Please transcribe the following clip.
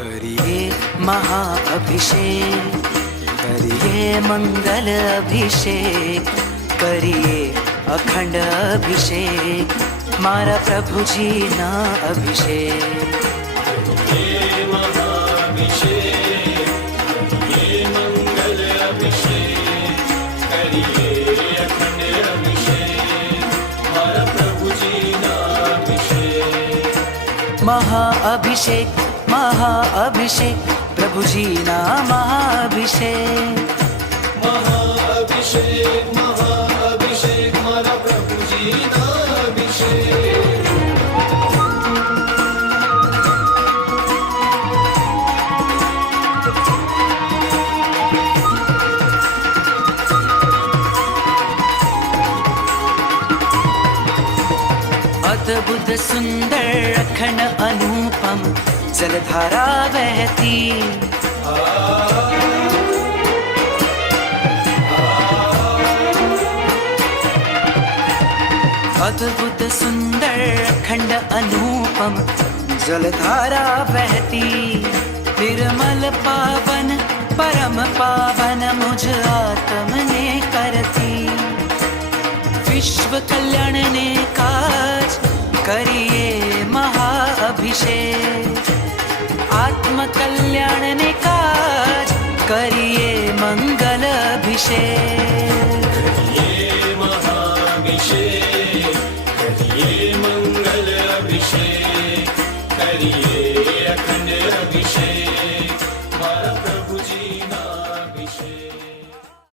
करिए महाअभिषेक, करिए मंगल अभिषेक, करिए अखंड अभिषेक, मारा प्रभु जी ना अभिषेक। ये महाअभिषेक, ये मंगल अभिषेक, करिए अखंड अभिषेक, मारा प्रभु जी ना अभिषेक। महाअभिषेक, महाअभिषेक, प्रभु जी ना महाअभिषेक। महाअभिषेक, महाअभिषेक, मारा प्रभु जी ना अभिषेक। अद्भुत सुंदर अखंड अनुपम जलधारा बहती, अद्भुत सुंदर अखंड अनुपम जलधारा बहती, निर्मल पावन परम पावन मुझ आत्म ने करती। विश्व कल्याण ने काज करिए महाअभिषेक, आत्म कल्याण ने काज करिए मंगल अभिषेक।